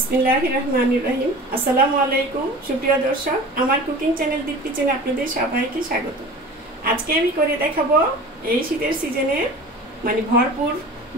বিসমিল্লাহির রহমানির রহিম। আসসালামু আলাইকুম সুপ্রিয় দর্শক, আমার কুকিং চ্যানেল দীপ্তি কিচেনে আপনাদের সবাইকে স্বাগত। আজকে আমি করে দেখাবো এই শীতের সিজনে ভরপুর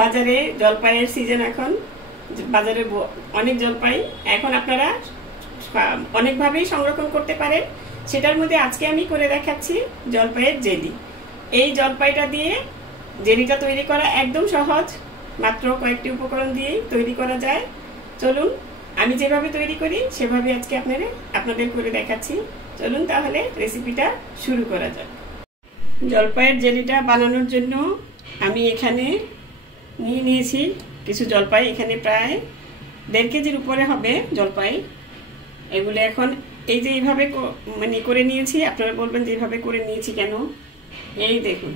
বাজারে জলপাইয়ের সিজন। এখন বাজারে অনেক জলপাই এখন আপনারা অনেকভাবেই সংরক্ষণ করতে পারেন। সেটার মধ্যে আজকে আমি করে দেখাচ্ছি জলপাইয়ের জেলি। এই জলপাইটা দিয়ে জেলিটা তৈরি করা একদম সহজ, মাত্র কয়েকটি উপকরণ দিয়েই তৈরি করা যায়। চলুন আমি যেভাবে তৈরি করি সেভাবে আজকে আপনাদের করে দেখাচ্ছি। চলুন তাহলে রেসিপিটা শুরু করা যাক। জলপাইয়ের জেলিটা বানানোর জন্য আমি এখানে নিয়েছি কিছু জলপাই। এখানে প্রায় 1.5 কেজির উপরে হবে জলপাই। এগুলো এখন এই যে এইভাবে করে নিয়েছি। আপনারা বলবেন যে এইভাবে করে নিয়েছি কেন। এই দেখুন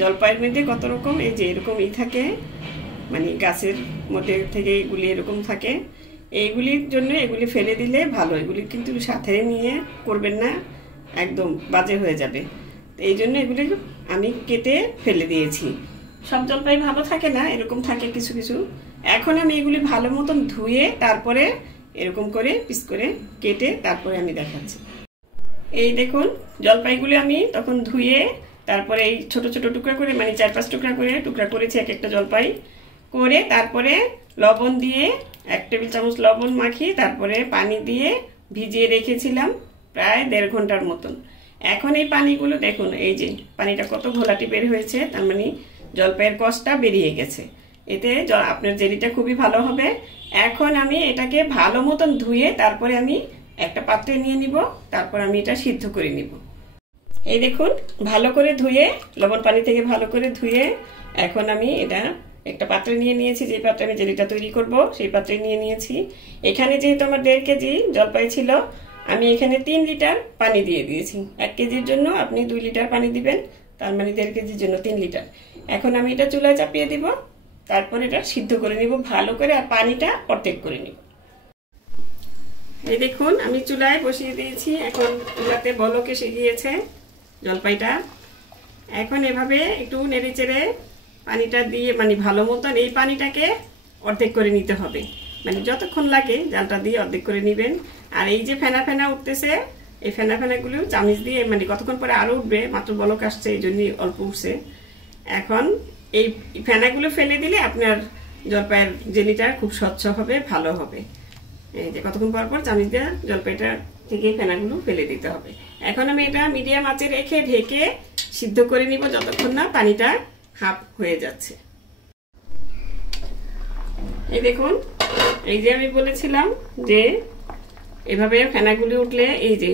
জলপাইয়ের মধ্যে কত রকম এই যে এরকমই থাকে, গাছের মধ্যে থেকে এগুলি এরকম থাকে। এইগুলির জন্য এগুলি ফেলে দিলে ভালো, এগুলি কিন্তু সাথে নিয়ে করবেন না, একদম বাজে হয়ে যাবে। এই জন্য এগুলি আমি কেটে ফেলে দিয়েছি। সব জলপাই ভালো থাকে না, এরকম থাকে কিছু কিছু। এখন আমি এগুলি ভালো মতন ধুয়ে তারপরে এরকম করে পিস করে কেটে তারপরে আমি দেখাচ্ছি। এই দেখুন জলপাইগুলি আমি তখন ধুয়ে তারপরে এই ছোট ছোট টুকরা করে 4-5 টুকরা করেছি এক একটা জলপাই করে। তারপরে লবণ দিয়ে 1 টেবিল চামচ লবণ মাখিয়ে তারপরে পানি দিয়ে ভিজিয়ে রেখেছিলাম প্রায় 1.5 ঘন্টার মতন। এখন এই পানিগুলো দেখুন, এই যে পানিটা কত ঘোলাটি বের হয়েছে, তার জলপাইয়ের কষটা বেরিয়ে গেছে। এতে আপনার জেলিটা খুবই ভালো হবে। এখন আমি এটাকে ভালো মতন ধুয়ে তারপরে আমি একটা পাত্রে নিয়ে নিব, তারপর আমি এটা সিদ্ধ করে নিব। এই দেখুন ভালো করে ধুয়ে লবণ পানি থেকে ভালো করে ধুয়ে এখন আমি এটা একটা পাত্রে নিয়ে নিয়েছি। যে পাত্রে আমি জেলিটা তৈরি করব সেই পাত্রে নিয়ে নিয়েছি। এখানে যেহেতু আমার 1.5 কেজি জলপাই ছিল, আমি এখানে 3 লিটার পানি দিয়ে দিয়েছি। 1 কেজির জন্য আপনি 2 লিটার পানি দিবেন, তার 1.5 কেজির জন্য 3 লিটার। এখন আমি এটা চুলায় চাপিয়ে দিব, তারপর এটা সিদ্ধ করে নিব ভালো করে, আর পানিটা অর্ধেক করে নিব। এই দেখুন আমি চুলায় বসিয়ে দিয়েছি। এখন চুলাতে বলক এসে গিয়েছে জলপাইটা। এখন এভাবে একটু নেড়ে চেড়ে পানিটা দিয়ে ভালো মতন এই পানিটাকে অর্ধেক করে নিতে হবে। যতক্ষণ লাগে জালটা দিয়ে অর্ধেক করে নেবেন। আর এই যে ফেনা ফেনা উঠতেছে, এই ফেনা ফেনাগুলো চামচ দিয়ে কতক্ষণ পরে আরো উঠবে, মাত্র বলক আসছে এই জন্যই অল্প উঠছে। এখন এই ফেনাগুলো ফেলে দিলে আপনার জলপাইয়ের জেলিটা খুব স্বচ্ছ হবে, ভালো হবে। এই যে কতক্ষণ পর পর চামচ দিয়ে জলপাইটা থেকে ফেনাগুলো ফেলে দিতে হবে। এখন আমি এটা মিডিয়াম আঁচে রেখে ঢেকে সিদ্ধ করে নিব যতক্ষণ না পানিটা হাফ হয়ে যাচ্ছে। এই দেখুন এই যে আমি বলেছিলাম যে এভাবে ফেনাগুলো উঠলে এই যে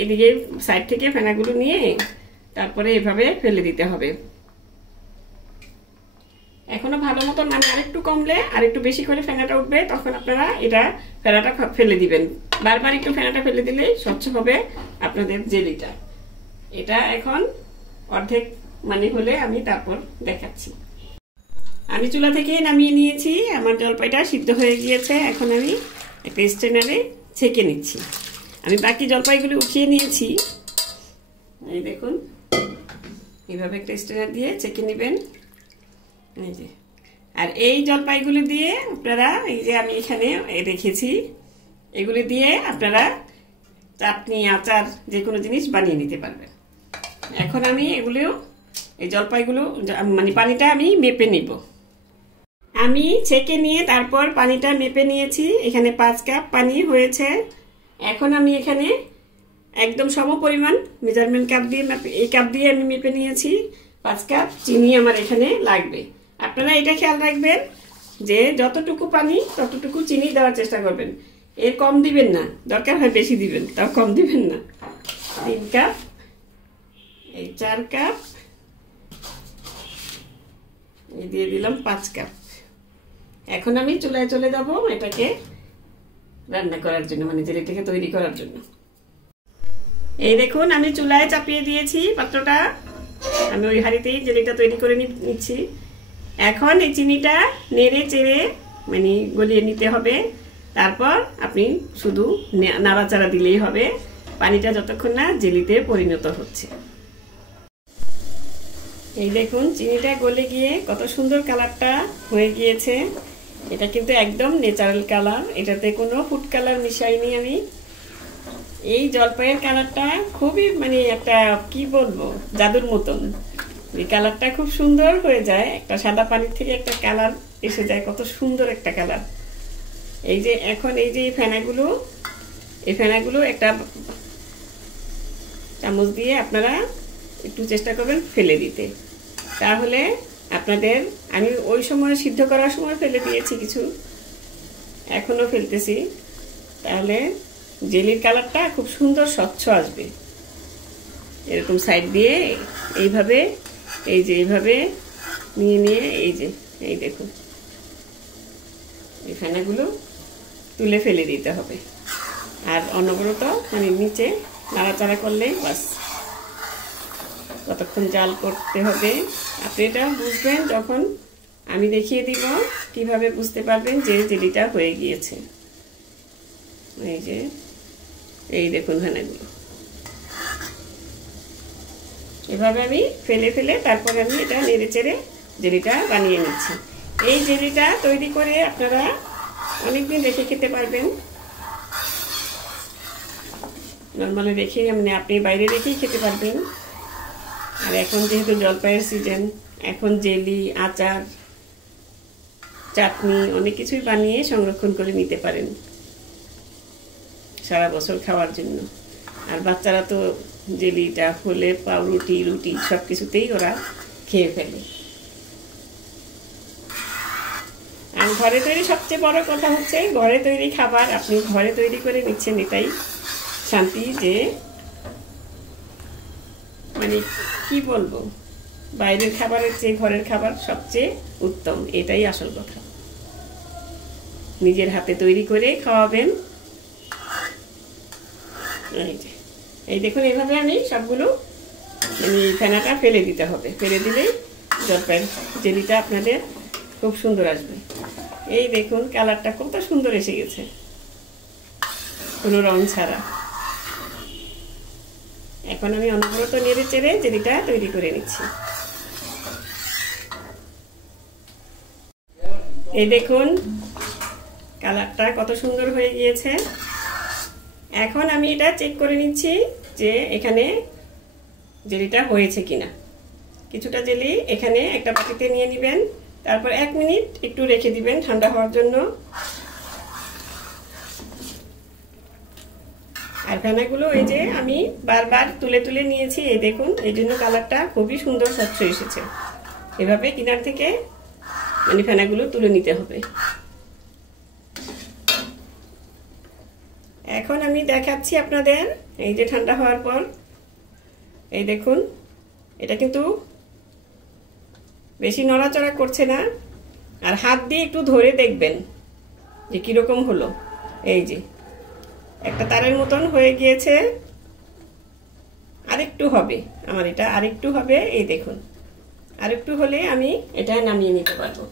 এদিকে সাইড থেকে ফেনাগুলো নিয়ে তারপরে এভাবে ফেলে দিতে হবে। এখনো ভালো মতন আরেকটু কমলে আর একটু বেশি করে ফেনাটা উঠবে, তখন আপনারা ফেনাটা ফেলে দিবেন। বারবার একটু ফেনাটা ফেলে দিলে স্বচ্ছ হবে আপনাদের জেলিটা। এটা এখন অর্ধেক হলে আমি তারপর দেখাচ্ছি। আমি চুলা থেকে নামিয়ে নিয়েছি, আমার জলপাইটা সিদ্ধ হয়ে গিয়েছে। এখন আমি একটা স্ট্রেনারে ছেঁকে নিচ্ছি। আমি বাকি জলপাইগুলো উঠিয়ে নিয়েছি। এই দেখুন এইভাবে একটা স্ট্রেনার দিয়ে ছেঁকে নেবেন। এই যে আর এই জলপাইগুলো দিয়ে আপনারা এই যে আমি এখানে রেখেছি, এগুলি দিয়ে আপনারা চাটনি আচার যে কোনো জিনিস বানিয়ে নিতে পারবেন। এখন আমি এই জলপাইগুলো পানিটা আমি মেপে নিব। আমি ছেঁকে নিয়ে তারপর পানিটা মেপে নিয়েছি। এখানে 5 কাপ পানি হয়েছে। এখন আমি এখানে একদম সম পরিমাণ মেজারমেন্ট কাপ দিয়ে এই কাপ দিয়ে আমি মেপে নিয়েছি 5 কাপ চিনি আমার এখানে লাগবে। আপনারা এটা খেয়াল রাখবেন যে যতটুকু পানি ততটুকু চিনি দেওয়ার চেষ্টা করবেন, এর কম দিবেন না। দরকার হয় বেশি দিবেন, তাও কম দিবেন না। 3 কাপ, এই 4 কাপ, এই দিয়ে দিলাম 5 কাপ। এখন আমি চুলায় চলে যাব এটাকে রান্না করার জন্য, জেলিটাকে তৈরি করার জন্য। এই দেখুন আমি চুলায় চাপিয়ে দিয়েছি পাত্রটা। আমি ওই হাঁড়িতেই জেলিটা তৈরি করে নিচ্ছি। এখন এই চিনিটা নেড়ে চেড়ে গলিয়ে নিতে হবে। তারপর আপনি শুধু নাড়াচাড়া দিলেই হবে, পানিটা যতক্ষণ না জেলিতে পরিণত হচ্ছে। এই দেখুন চিনিটা গলে গিয়ে কত সুন্দর কালারটা হয়ে গিয়েছে। এটা কিন্তু একদম ন্যাচারাল কালার, এটাতে কোনো ফুড কালার মিশাইনি আমি। এই জলপাইয়ের কালারটা খুবই মানে একটা কি বলবো জাদুর মতন। এই কালারটা খুব সুন্দর হয়ে যায়, একটা সাদা পানির থেকে একটা কালার এসে যায়, কত সুন্দর একটা কালার। এই যে এখন এই যে এই ফেনাগুলো একটা চামচ দিয়ে আপনারা একটু চেষ্টা করবেন ফেলে দিতে, তাহলে আপনাদের, আমি ওই সময় সিদ্ধ করার সময় ফেলে দিয়েছি কিছু, এখনো ফেলতেছি, তাহলে জেলির কালারটা খুব সুন্দর স্বচ্ছ আসবে। এরকম সাইড দিয়ে এইভাবে, এই যে এইভাবে নিয়ে নিয়ে এই যে এই দেখুন এই ফেনাগুলো তুলে ফেলে দিতে হবে। আর অনবরত মানে নিচে নাড়াচাড়া করলে বাস, কতক্ষণ জাল করতে হবে আপনি এটা বুঝবেন যখন আমি দেখিয়ে দিব, কিভাবে বুঝতে পারবেন যে জেলিটা হয়ে গিয়েছে। এই যে এই দেখুন ফেনাগুলো এভাবে আমি ফেলে ফেলে তারপরে আমি এটা নেড়ে চেড়ে জেলিটা বানিয়ে নিচ্ছি। এই জেলিটা তৈরি করে আপনারা অনেকদিন রেখে খেতে পারবেন, নর্মালি রেখে মানে আপনি বাইরে রেখেই খেতে পারবেন। আর এখন যেহেতু জলপাইয়ের সিজন, এখন জেলি, আচার, চাটনি অনেক কিছুই বানিয়ে সংরক্ষণ করে নিতে পারেন সারা বছর খাওয়ার জন্য। আর বাচ্চারা তো জেলিটা হলে পাউরুটি, রুটি সব কিছুতেই ওরা খেয়ে ফেলে। আর ঘরে তৈরি সবচেয়ে বড় কথা হচ্ছে ঘরে তৈরি খাবার আপনি ঘরে তৈরি করে নিচ্ছেন, এটাই শান্তি। যে মানে কি বলবো, বাইরের খাবারের চেয়ে ঘরের খাবার সবচেয়ে উত্তম, এটাই আসল কথা। নিজের হাতে তৈরি করে খাওয়াবেন। এই দেখুন এইভাবে আমি সবগুলো মানে ফেনাটা ফেলে দিতে হবে, ফেলে দিলেই জলপাইয়ের জেলিটা আপনাদের খুব সুন্দর আসবে। এই দেখুন কালারটা কত সুন্দর এসে গেছে, কোনো রং ছাড়া। এখন আমি অনবরত নেড়ে চেড়ে জেলিটা তৈরি করে নিচ্ছি। এই দেখুন কালারটা কত সুন্দর হয়ে গিয়েছে। এখন আমি এটা চেক করে নিচ্ছি যে এখানে জেলিটা হয়েছে কিনা। কিছুটা জেলি এখানে একটা বাটিতে নিয়ে নেবেন, তারপর 1 মিনিট একটু রেখে দিবেন ঠান্ডা হওয়ার জন্য। আর ফেনাগুলো এই যে আমি বারবার তুলে তুলে নিয়েছি, এই দেখুন, এই জন্য কালারটা খুবই সুন্দর স্বচ্ছ এসেছে। এভাবে কিনার থেকে মানে ফেনাগুলো তুলে নিতে হবে। এখন আমি দেখাচ্ছি আপনাদের, এই যে ঠান্ডা হওয়ার পর এই দেখুন, এটা কিন্তু বেশি নড়াচড়া করছে না। আর হাত দিয়ে একটু ধরে দেখবেন যে কিরকম হলো। এই যে একটা তারের মতন হয়ে গিয়েছে, আরেকটু হবে আমার, এটা আরেকটু হবে। এই দেখুন আরেকটু হলে আমি এটা নামিয়ে নিতে পারবো।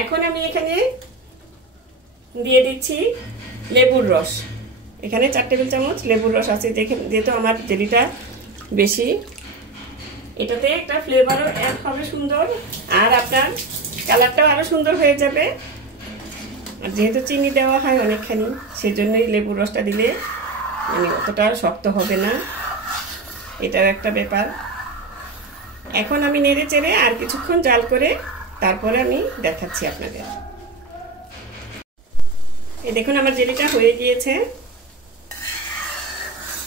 এখন আমি এখানে দিয়ে দিচ্ছি লেবুর রস। এখানে 4 টেবিল চামচ লেবুর রস আছে, যেহেতু আমার জেলিটা বেশি, এটাতে একটা ফ্লেভারও অ্যাড হবে সুন্দর, আর আপনার কালারটাও আরো সুন্দর হয়ে যাবে। আর যেহেতু চিনি দেওয়া হয় অনেকখানি, সেজন্যই লেবুর রসটা দিলে মানে অতটা শক্ত হবে না, এটার একটা ব্যাপার। এখন আমি নেড়ে চেড়ে আর কিছুক্ষণ জাল করে তারপরে আমি দেখাচ্ছি আপনাদের। এই দেখুন আমার জেলিটা হয়ে গিয়েছে।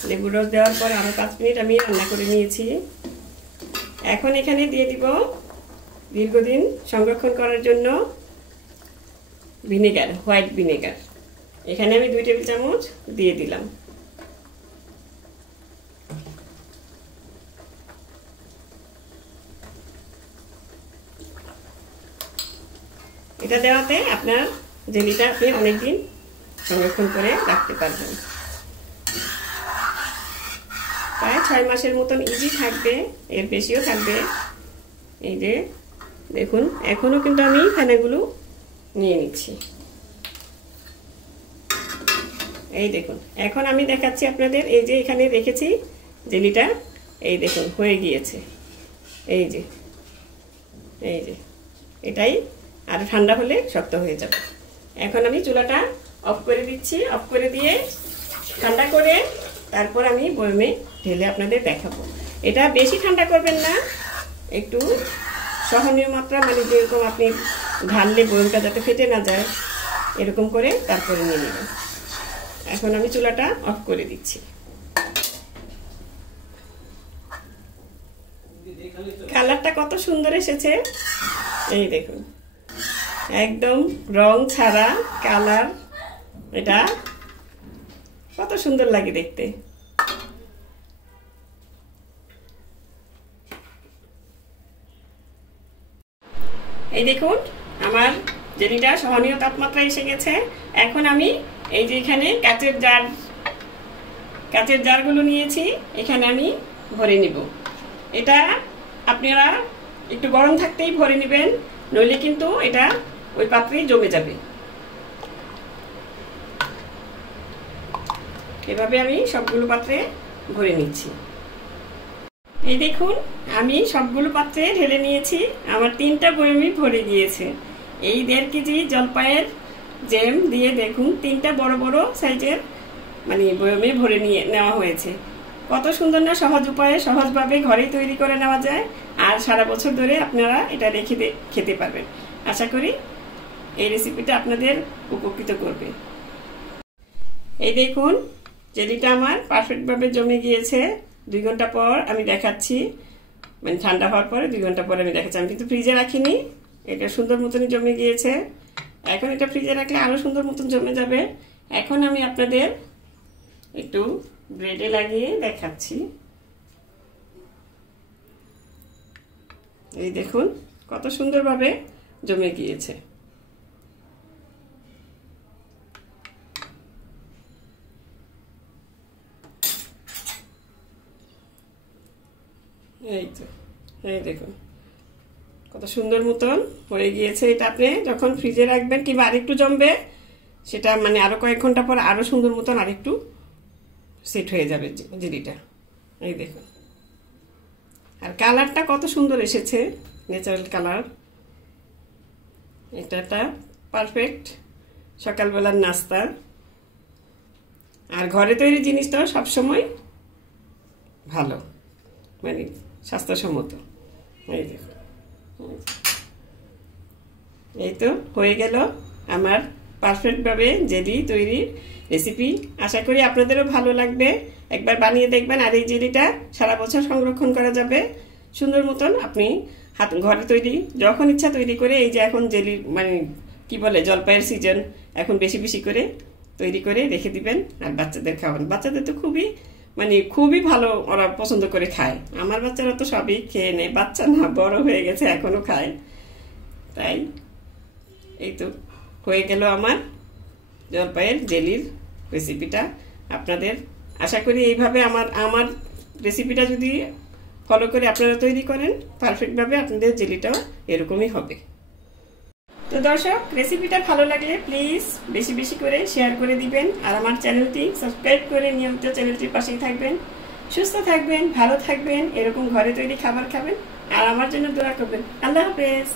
লেবুর রস দেওয়ার পর আরো 5 মিনিট আমি রান্না করে নিয়েছি। এখন এখানে দিয়ে দিব দীর্ঘদিন সংরক্ষণ করার জন্য ভিনেগার, হোয়াইট ভিনেগার। এখানে আমি 2 টেবিল চামচ দিয়ে দিলাম। এটা দেওয়াতে আপনার জেলিটা আপনি অনেকদিন সংরক্ষণ করে রাখতে পারবেন। প্রায় 6 মাসের মতন ইজি থাকবে, এর বেশিও থাকবে। এই যে দেখুন এখনো কিন্তু আমি ফেনাগুলো নিয়ে নিচ্ছি। এই দেখুন এখন আমি দেখাচ্ছি আপনাদের, এই যে এখানে রেখেছি জেলিটা, এই দেখুন হয়ে গিয়েছে। এই যে এটাই আর ঠান্ডা হলে শক্ত হয়ে যাবে। এখন আমি চুলাটা অফ করে দিচ্ছি। অফ করে দিয়ে ঠান্ডা করে তারপর আমি বয়মে ঢেলে আপনাদের দেখাবো। এটা বেশি ঠান্ডা করবেন না, একটু সহনীয় মাত্রা, মানে যেরকম আপনি ঢাললে বয়মটা যাতে ফেটে না যায় এরকম করে তারপরে নিয়ে নেবেন। এখন আমি চুলাটা অফ করে দিচ্ছি। কালারটা কত সুন্দর এসেছে, এই দেখুন, একদম রং ছাড়া কালার। এটা কত সুন্দর লাগে দেখতে। এই দেখুন আমার জেলিটা সহনীয় তাপমাত্রা এসে গেছে। এখন আমি এই যে এখানে কাচের জারগুলো নিয়েছি, এখানে আমি ভরে নিব। এটা আপনারা একটু গরম থাকতেই ভরে নেবেন, নইলে কিন্তু এটা ওই পাত্রেই জমে যাবে। এভাবে আমি সবগুলো পাত্রে ভরে নিচ্ছি। এই দেখুন আমি সবগুলো পাত্রে ঢেলে নিয়েছি। আমার 3টা বয়মই ভরে গিয়েছে। এই 1.5 কেজি জলপাইয়ের জ্যাম দিয়ে দেখুন 3টা বড় বড় সাইজের মানে বয়মে ভরে নেওয়া হয়েছে। কত সুন্দর না, সহজ উপায়ে সহজভাবে ঘরেই তৈরি করে নেওয়া যায়। আর সারা বছর ধরে আপনারা এটা রেখে খেতে পারবেন। আশা করি এই রেসিপিটা আপনাদের উপকৃত করবে। এই দেখুন জেলিটা আমার পারফেক্টভাবে জমে গিয়েছে। 2 ঘন্টা পর আমি দেখাচ্ছি, মানে ঠান্ডা হওয়ার পরে 2 ঘন্টা পরে আমি দেখাচ্ছি। আমি কিন্তু ফ্রিজে রাখিনি, এটা সুন্দর মতনই জমে গিয়েছে। এখন এটা ফ্রিজে রাখলে আরো সুন্দর মতন জমে যাবে। এখন আমি আপনাদের একটু ব্রেডে লাগিয়ে দেখাচ্ছি। এই দেখুন কত সুন্দরভাবে জমে গিয়েছে। এই তো, এই দেখুন কত সুন্দর মতন হয়ে গিয়েছে। এটা আপনি যখন ফ্রিজে রাখবেন কিংবা আরেকটু জমবে, সেটা মানে আরো কয়েক ঘন্টা পর আরো সুন্দর মতন আরেকটু সেট হয়ে যাবে জেলিটা। এই দেখুন, আর কালারটা কত সুন্দর এসেছে, ন্যাচারাল কালার। এটা একটা পারফেক্ট সকালবেলার নাস্তা। আর ঘরে তৈরি জিনিসটাও সবসময় ভালো, মানে স্বাস্থ্যসম্মত। এই দেখুন, এই তো হয়ে গেল আমার পারফেক্টভাবে জেলি তৈরির রেসিপি। আশা করি আপনাদেরও ভালো লাগবে। একবার বানিয়ে দেখবেন। আর এই জেলিটা সারা বছর সংরক্ষণ করা যাবে সুন্দর মতন। আপনি ঘরে তৈরি যখন ইচ্ছা তৈরি করে, এই যে এখন জেলি মানে কি বলে জলপাইয়ের সিজন, এখন বেশি বেশি করে তৈরি করে রেখে দিবেন আর বাচ্চাদের খাওয়ান। বাচ্চাদের তো খুবই ভালো, ওরা পছন্দ করে খায়। আমার বাচ্চারা তো সবই খেয়ে নেয়, বাচ্চা না বড় হয়ে গেছে এখনো খায়। তাই এই তো হয়ে গেল আমার জলপাইয়ের জেলির রেসিপিটা আপনাদের। আশা করি এইভাবে আমার রেসিপিটা যদি ফলো করে আপনারা তৈরি করেন পারফেক্টভাবে, আপনাদের জেলিটাও এরকমই হবে। তো দর্শক, রেসিপিটা ভালো লাগলে প্লিজ বেশি বেশি করে শেয়ার করে দিবেন। আর আমার চ্যানেলটি সাবস্ক্রাইব করে নিয়মিত চ্যানেলটির পাশেই থাকবেন। সুস্থ থাকবেন, ভালো থাকবেন, এরকম ঘরে তৈরি খাবার খাবেন আর আমার জন্য দোয়া করবেন। আল্লাহ হাফেজ।